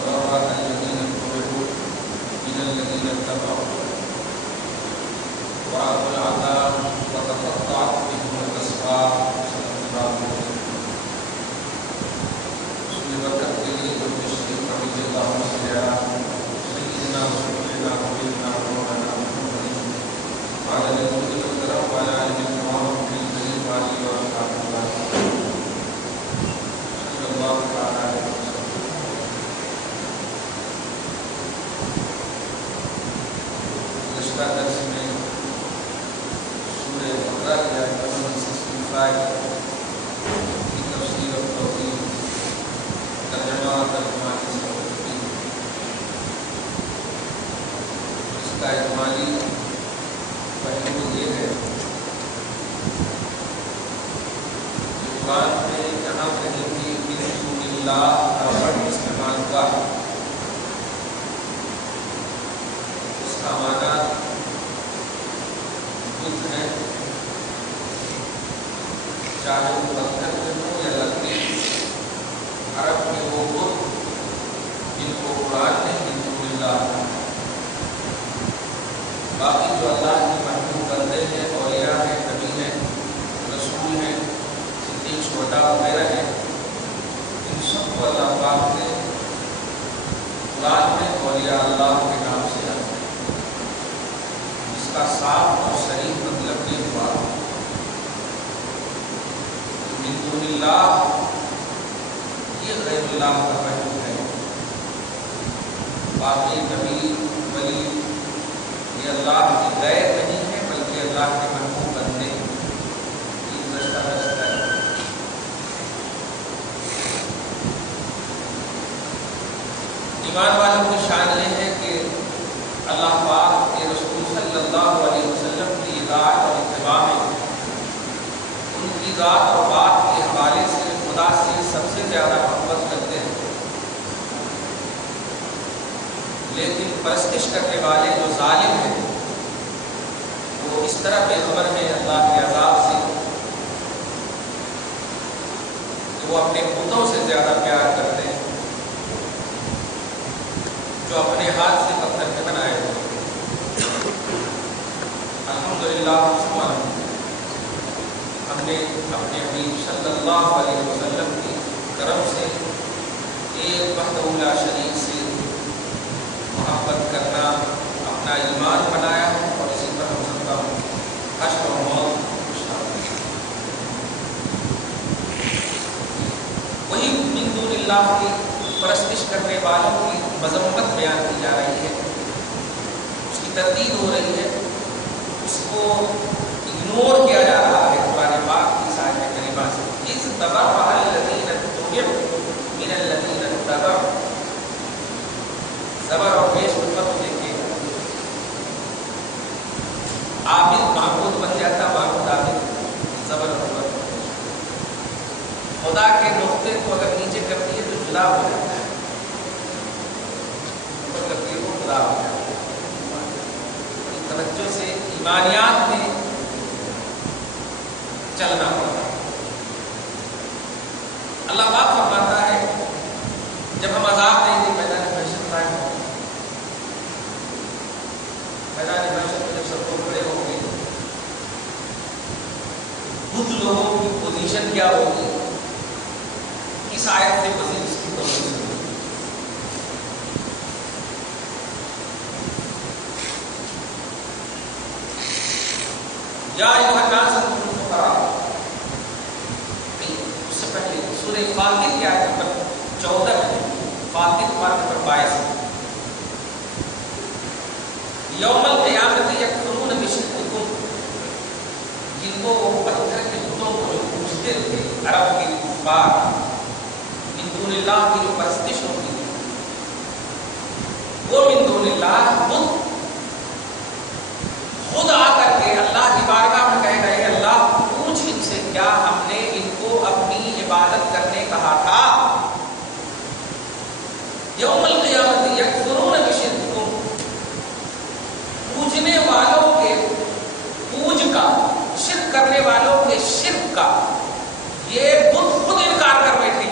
وتبرأ الذين اتبعوا من الذين اتبعوا ورأوا العذاب وتقطعت بهم الأسباب. برکت کے لیے تشریف فرمائیے. اللہم صلی علی سیدنا رسولنا نبینا مولانا محمد وعلی آلہ وصحبہ وعلی آلہ الکرام صلی اللہ تعالی علیہ وسلم. گزشتہ درس میں سورہ بقرہ کی آیت نمبر 65 کی تفسیر اور توضیح ترجمہ کی سے ہو چکی ہے. اس کا اجمالی پہلو یہ ہے کہ قرآن میں جہاں کہیں بھی من دون اللہ کا ورڈ استعمال ہوا ہے اس کا معنی بت ہے، چاہے وہ پتھر میں ہو یا لکڑی. عرب میں وہ بت جن کو قرآن نے من دون اللہ، باقی جو اللہ کے محبوب بندے ہیں، اولیاء ہیں، نبی ہیں، رسول ہیں، صدیق، شہداء وغیرہ ہیں، ان سب کو اللہ پاک نے قرآن میں اولیاء اللہ کے نام سے یاد کیا. اس کا صاف اور صریح مطلب یہ ہوا من دون اللہ یہ غیر اللہ کا پہلو ہے. باقی نبی ولی یہ اللہ کی غیر نہیں ہے بلکہ اللہ کے محبوب بندے ہیں. یہ رشتہ رشتہ ہے. ایمان والوں کی شان یہ ہے کہ اللہ پاک کے رسول صلی اللہ علیہ وسلم کی اطاعت اور اتباع میں ان کی ذات اور بات کے حوالے سے خدا سے سب سے زیادہ محبت کرتے ہیں. لیکن پرستش کرنے والے جو ظالم ہیں وہ اس طرح بے خبر ہیں اللہ کے عذاب سے کہ وہ اپنے بتوں سے زیادہ پیار کرتے ہیں جو اپنے ہاتھ سے پتھر کے بنائے ہوئے. الحمدللہ ہم نے اپنے حبیب صلی اللہ علیہ وسلم کی کرم سے ایک وحدہ لا شریک سے محبت کرنا اپنا ایمان بنایا ہے اور اسی پر ہم سب کا حشر و موت وہی من دون اللہ کی پرستش کرنے والوں کی مذمت بیان کی جا رہی ہے، اس کی تردید ہو رہی ہے، اس کو اگنور کیا جا رہا ہے قرآن پاک کی آیت کریمہ سے. اذ تبرأ الذین اتبعوا من الذین اتبعوا. زبر اور پیش مطلب دیکھیے، عابد معبود بن جاتا، معبود عابد. زبر اور خدا کے نقطے کو اگر نیچے کر دیے تو جدا ہو جاتا ہے، اوپر کر دیے تو خدا ہو جاتا ہے. توجہ سے ایمانیات میں چلنا پڑتا ہے. اللہ پاک فرماتا ہے جب ہم عذاب دیں گے میدان محشر قائم ہوں گے، میدان محشر میں جب سب لوگ کھڑے ہوں گے بت لوگوں کی پوزیشن کیا ہوگی، اس آیت سے مزید اس کی توضیح ہوگی. یا ایھا الناس انتم الفقراء. اس سے پہلے سورہ فاطر کی آیت نمبر 14 میں، فاطر پارہ نمبر 22، یوم القیامت یکفرون بشرککم. جن کو پتھر کے بتوں کو جو پوجتے تھے عرب کے کفار، من دون اللہ کی جو پرستش ہوتی تھی، وہ من دون اللہ بت خود آ کر کے اللہ کی بارگاہ میں کہے گئے اللہ پوچھ ان سے کیا ہم نے ان کو اپنی عبادت کرنے کہا تھا. یوم القیامت یکفرون بشرککم. پوجنے والوں کے پوج کا، شرک کرنے والوں کے شرک کا یہ بت خود انکار کر بیٹھے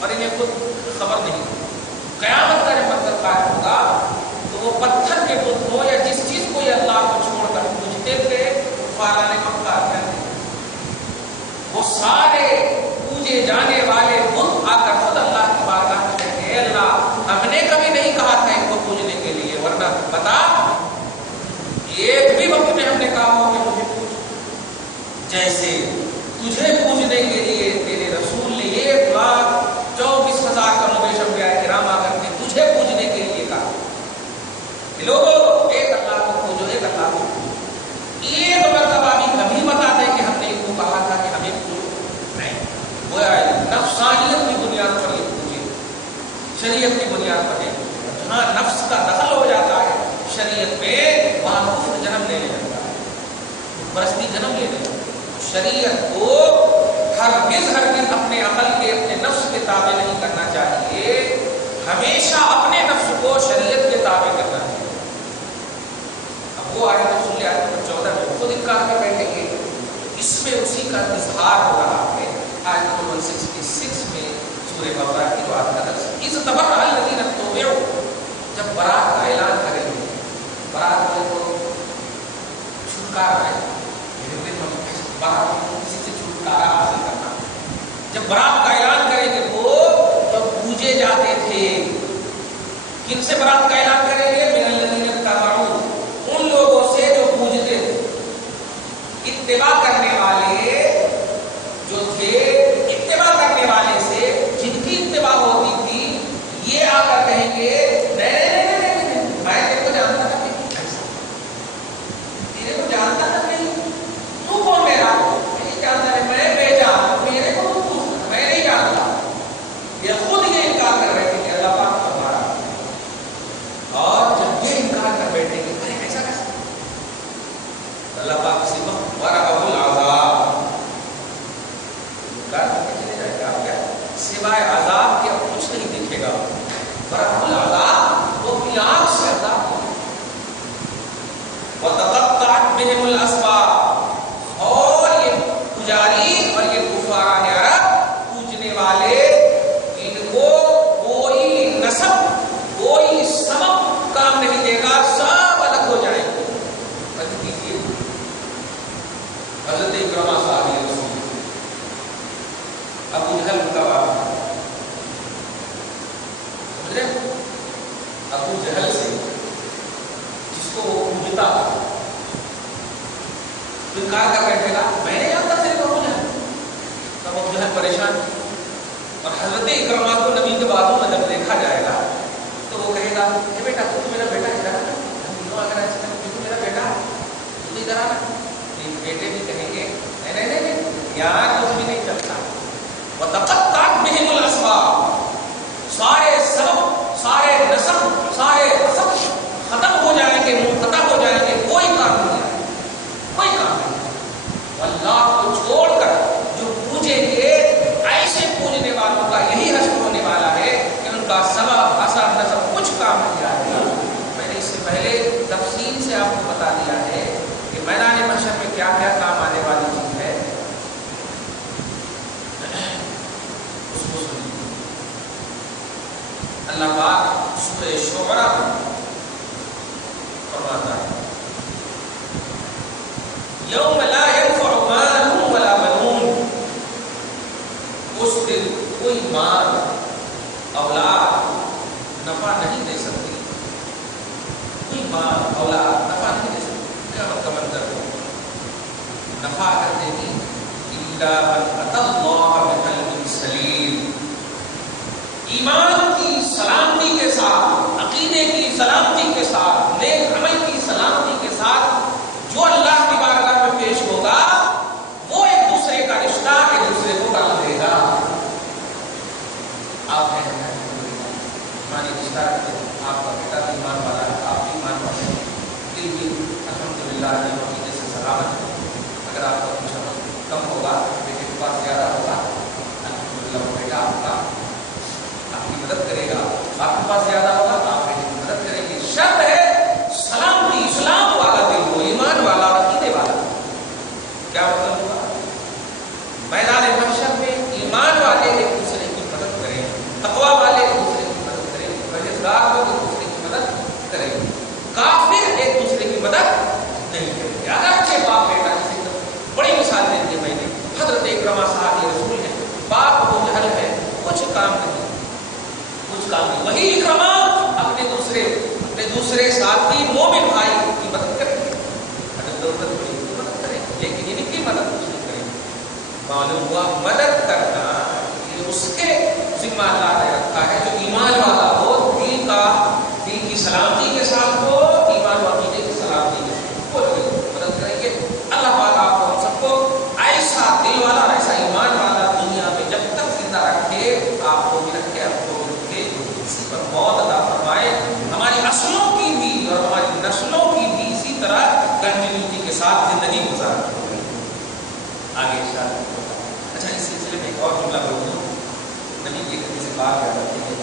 اور انہیں خود خبر نہیں. قیامت کا جب منظر قائم ہوگا تو وہ پتھر کے بت ہو یا جس چیز کو یہ اللہ کو چھوڑ کر پوجتے تھے فاران مکہ کہتے ہیں، وہ سارے پوجے جانے والے بت آ کر خود اللہ کی بارگاہ میں کہتے ہیں، اے اللہ ہم نے کبھی نہیں کہا تھا ان کو پوجنے کے لیے، ورنہ بتا ایک بھی وقت میں ہم نے کہا ہو کہ مجھے پوج، جیسے تجھے پوجنے کے لیے تیرے رسول نے 1,24,000 کم بیش انبیاء کرام آ کر کے تجھے پوجنے کے لیے کہا، لوگوں ایک اللہ کو پوجو، ایک اللہ کو پوجو، ایک مرتبہ بھی کبھی بتا دیں کہ ہم نے ان کو کہا تھا کہ ہمیں پوجو نہیں، وہ نفسانیت کی بنیاد پر یہ پوجے، شریعت کی بنیاد پر نہیں، جہاں نفس کا دخل ہو جاتا ہے شریعت میں وہاں کفر جنم لینے لگتا ہے، پرستی جنم لینے لگتا ہے۔ شریعت کو ہرگز اپنے عقل کے اپنے نفس کے تابع نہیں کرنا چاہیے، ہمیشہ اپنے نفس کو شریعت کے تابع کرنا چاہیے۔ اب وہ آیت سن لے، آیت نمبر 14 میں خود انکار کر بیٹھیں گے، اس میں اسی کا اظہار ہو رہا ہے۔ آیت نمبر 66 میں سورہ بقرہ کی بات کا درس ہے، اِذ تبرأ الذین اتبعوا، جب برات کا اعلان کریں گے، برات میں تو چھٹکارا ہے، کسی سے چھٹکارا حاصل کرنا، جب برات کا اعلان کریں گے وہ جو پوجے جاتے تھے، کن سے برات کا اعلان کریں گے؟ من الذین اتبعوا، ان لوگوں سے جو پوجتے تھے، اتباع کرنے والے جو تھے، اتباع کرنے والے سے جن کی اتباع ہوتی تھی، یہ آ کر کہیں گے نہیں میں تیرے کو جانتا تھا تیرے کو جانتا تھا نہیں، تو کون میرا نہیں جانتا ہے، میں بھیجا میرے کو پوچھتا، میں نہیں جانتا، یہ خود یہ انکار کر رہے تھے کہ اللہ پاک ہمارا، اور جب یہ انکار کر بیٹھے کہ ارے ایسا کیسا، اللہ پاک اسی وقت ورأوا العذاب، انکار کر کے چلے جائے گا، کیا سوائے عذاب کے اب کچھ نہیں دکھے گا، ورأوا العذاب، وہ بھی آنکھ سے عذاب ہو، وتقطعت بهم الاسباب، اور یہ پجاری اور یہ کفاران عرب پوجنے والے، ان کو کوئی نسب کوئی سبب کام نہیں دے گا، سب الگ ہو جائیں گے۔ دیکھیے حضرت اکرمہ صحابی رسول ابو جہل کا واقعہ، سمجھ رہے ہیں؟ ابو جہل سے جس کو وہ پوجتا انکار کر بیٹھے گا، میں نے جانتا صرف ابو جہل، تب ابو جہل پریشان، اور حضرت اکرمہ کو نبی کے بازو میں جب دیکھا جائے گا تو وہ کہے گا اے بیٹا تو میرا بیٹا ادھر آنا، ہم دونوں اگر ایسے کریں تو میرا بیٹا تو ادھر آنا، بیٹے بھی کہیں گے نہیں نہیں نہیں یار کچھ بھی نہیں چلتا، وتقطعت بهم الاسباب، سارے سبب سارے نسب سارے سب ختم ہو جائیں گے، منقطع ہو جائیں گے، کوئی کام نہیں ہے، کوئی کام نہیں، اللہ کو چھوڑ کر جو پوجیں گے، ایسے پوجنے والوں کا یہی حشر ہونے والا ہے کہ ان کا سبب اثر نسب کچھ کام نہیں آئے گا۔ میں نے اس سے پہلے تفصیل سے آپ کو بتا دیا ہے کہ میدان محشر میں کیا کیا کام آنے والی چیز ہے، اس کو سنیے۔ اللہ پاک سورہ شعراء فرماتا ہے یوم لا ينفع مال ولا بنون، اس دن کوئی مال اولاد نفع نہیں دے سکتی، کوئی مال اولاد نفع نہیں دے سکتی، قیامت کا منظر ہو، نفع کر دے گی الا من اتى الله بقلب سلیم، ایمان کی سلامتی کے ساتھ، عقیدے کی سلامتی کے ساتھ، نیک عمل کی سلامتی کے ساتھ جو اللہ کی بارگاہ میں پیش ہوگا، وہ ایک دوسرے کا رشتہ ایک دوسرے کو ڈال دے گا۔ آپ ہیں ایمانی رشتہ رکھتے ہیں، آپ کا بیٹا بھی ایمان والا ہے، آپ بھی ایمان والے ہیں، دل بھی الحمدللہ عقیدے سے سلامت ہے، اگر آپ کا کچھ عمل کم ہوگا، بیٹے کے پاس زیادہ ہوگا، الحمدللہ وہ بیٹا آپ کا آپ کی مدد کرے گا، آپ کے پاس زیادہ ہوگا آپ بیٹے کی مدد کریں گے، شرط ہے سلامتی، اسلام والا دل ہو، ایمان والا، عقیدے والا۔ کیا مطلب ہوا؟ میدان محشر میں ایمان والے ایک دوسرے کی مدد کریں، تقویٰ والے ایک دوسرے کی مدد کریں، کچھ کام نہیں. وہی اکرما اپنے دوسرے ساتھی مومن بھائی کی مدد کریں گے, اگر ضرورت پڑے تو مدد کریں گے, لیکن ان کی مدد کچھ نہیں کریں گے. معلوم ہوا مدد کرنا یہ اس کے ذمہ اللہ نے رکھا ہے جو ایمان والا ہو, دل کی سلامتی کے ساتھ ہو, ایمان و عقیدے کی سلامتی کے ساتھ ہو, مدد کریں گے. اللہ پاک آپ کو ہم سب کو ایسا دل والا ایسا ایمان والا دنیا میں جب تک زندہ رکھے, آپ کو بھی رکھے, آپ کو بھی رکھے, اسی پر موت عطا فرمائے. ہماری نسلوں کی بھی اور ہماری نسلوں کی بھی اسی طرح کنٹینیوٹی کے ساتھ زندگی گزار آگے انشاءاللہ. اچھا, اس سلسلے میں ایک اور جملہ بول دوں. نبی کی حدیث سے بات یاد آتی ہے,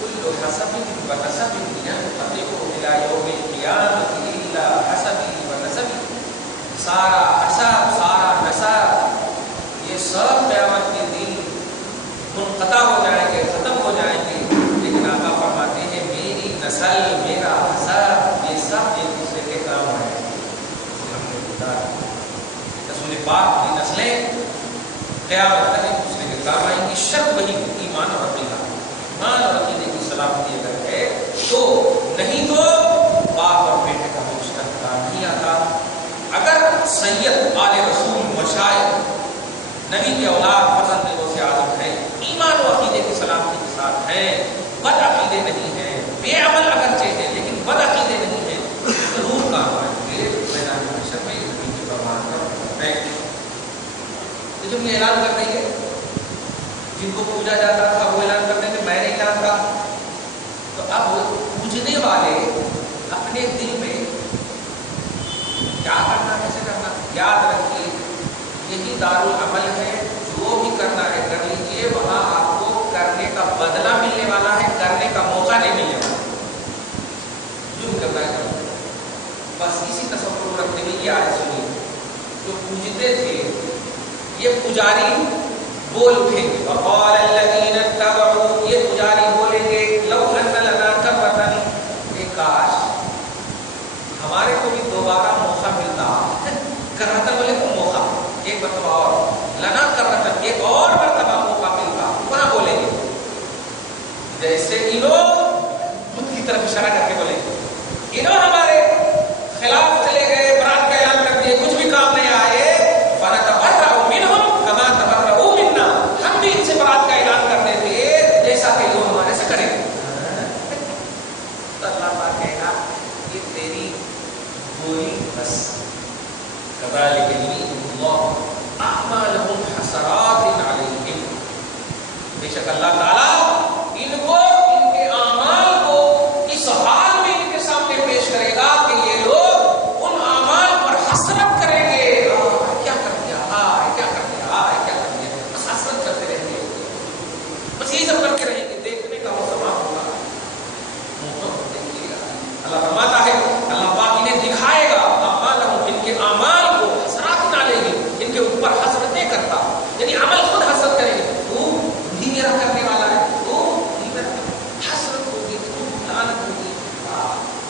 کل حسب و نسب ينقطع الى يوم القیامة الا حسبی و نسبی. سارا حسب سارا نسب یہ سب قیامت کے دن منقطع ہو جائیں گے, ختم ہو جائیں گے, لیکن آقا فرماتے ہیں میری نسل میرا حسب یہ سب ایک دوسرے کے کام آئے گے. رسول پاک کی نسلیں قیامت تک ایک دوسرے کے کام آئیں گی. شرط وہی ایمان اور عقیدہ, ایمان اور عقیدے کی سلامتی اگر ہے تو, نہیں تو باپ اور بیٹے کا مشترکہ نہیں آتا. اگر سید آل رسول مشائخ نبی کے اولاد فرزند غوث اعظم ہیں, ایمان و عقیدے کی سلامتی کے ساتھ ہیں, بد عقیدے نہیں ہیں, بے عمل اگرچہ ہیں لیکن بد عقیدے نہیں ہیں, ضرور کام آئیں گے میدان محشر میں نبی کے فرمان پر ہے. تو جب یہ اعلان کر رہی ہے, جن کو پوجا جاتا تھا وہ اعلان کرتے تھے میں نہیں جانتا, تو اب پوجنے والے اپنے دل میں کیا کرنا کیسے کرنا یاد رکھیے, یہی دارالعمل ہے. جو بھی کرنا ہے کر لیجئے, وہاں آپ کو کرنے کا بدلہ ملنے والا ہے, کرنے کا موقع نہیں ملنے والا. جو بھی کرنا ہے کرنا, بس اسی تصور کو رکھتے ہوئے یہ آیت سنیے. جو پوجتے تھے یہ پجاری بول اٹھیں گے, وقال الذین اتبعوا, یہ پجاری بولیں گے لو ان لنا کرۃ, کاش ہمارے کو بھی دوبارہ موقع ملتا. کرۃ بولے تو موقع, ایک مرتبہ اور, لنا کرۃ ایک اور مرتبہ موقع ملتا. وہاں بولیں گے جیسے انہوں خود کی طرف اشارہ کر کے بولیں گے, انہوں ہمارے خلاف چلے گئے, برات کا اعلان کر دیے, کچھ بھی کام نہیں آئے, فنتبرأ منہم کما تبرؤوا منا, ہم بھی ان سے برات کا اعلان کرتے تھے جیسا کہ وہ ہمارے سے کریں گے. تو اللہ پاک کہنا یہ تیری گوئی بس, کذالک یریہم اللہ اعمالہم حسرات علیہم, بے شک اللہ تعالیٰ ان کو ان کے اعمال کو اس حال میں ان کے سامنے پیش کرے گا کہ یہ لوگ ان اعمال پر حسرت کریں گے. کیا کر دیا, کیا کر دیا, کیا کر دیا, بس حسرت کرتے رہیں گے, بس یہی سب کرتے رہیں گے. دیکھنے کا وہ سماں ہوگا, دیکھیے گا. اللہ فرماتا ہے اللہ پاک انہیں دکھائے گا اعمالہم, ان کے اعمال کو حسرات علیہم, ان کے اوپر حسرتیں کرتا, یعنی عمل خود حسرت کریں گے. تو بھی میرا کرنے والا ہے, تو بھی میرا حسرت ہوگی, تو لعنت ہوگی.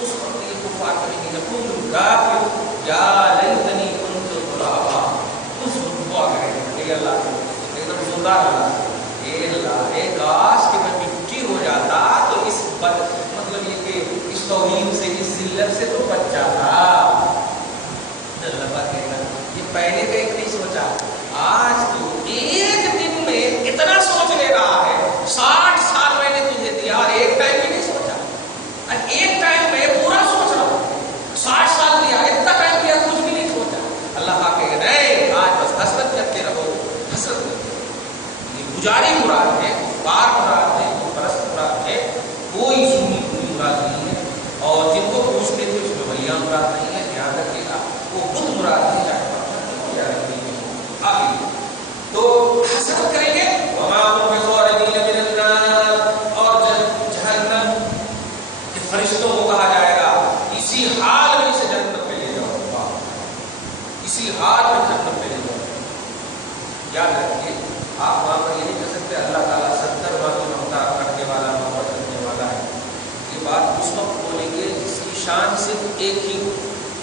اس وقت یہ کفار کہیں گے یقول الکافر یا لیتنی کنت ترابا, اس وقت دعا کریں گے اے اللہ, ایک دم زندہ اللہ, اے اللہ اے کاش کہ میں مٹی ہو جاتا تو اس مطلب یہ کہ اس توہین سے, اس ذلت سے تو بچ جاتا. اللہ پاک کہنا یہ پہلے کا ایک نہیں سوچا, آج تو ایک دن میں اتنا سوچ لے رہا ہے. 60 سال میں نے تجھے دیا اور ایک ٹائم بھی نہیں سوچا, اور ایک ٹائم میں پورا سوچ رہا ہوں. 60 سال دیا, اتنا ٹائم دیا, کچھ بھی نہیں سوچا. اللہ پاک کہے نہیں, آج بس حسرت کرتے رہو, حسرت کرتے رہو. یہ پجاری مراد ہے, کفار مراد ہے, پرست مراد ہے, کوئی سنی کوئی مراد نہیں ہے. اور جن کو پوچھتے تھے اس میں ولیاں مراد نہیں ہے, دھیان رکھیے گا. وہ بت مراد ہے, چاہے آگے تو حسرت کریں گے. وما هم بخارجین من النار, اور جہنم کے فرشتوں کو کہا جائے گا اسی حال میں سے جنت میں لے جاؤ, اسی حال میں جنت میں لے جاؤ. یاد رکھیے آپ وہاں پر یہ نہیں کہہ سکتے اللہ تعالیٰ 70 ماہ کی ممتا کرنے والا, محبت کرنے والا ہے. یہ بات اس وقت بولیں گے جس کی شان صرف ایک ہی,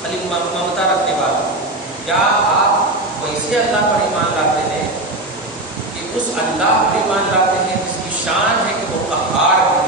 خالی ممتا رکھنے والا. کیا آپ ویسے اللہ پر ایمان لاتے ہیں کہ اس اللہ پر ایمان لاتے ہیں جس کی شان ہے کہ وہ قہار ہے,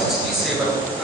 167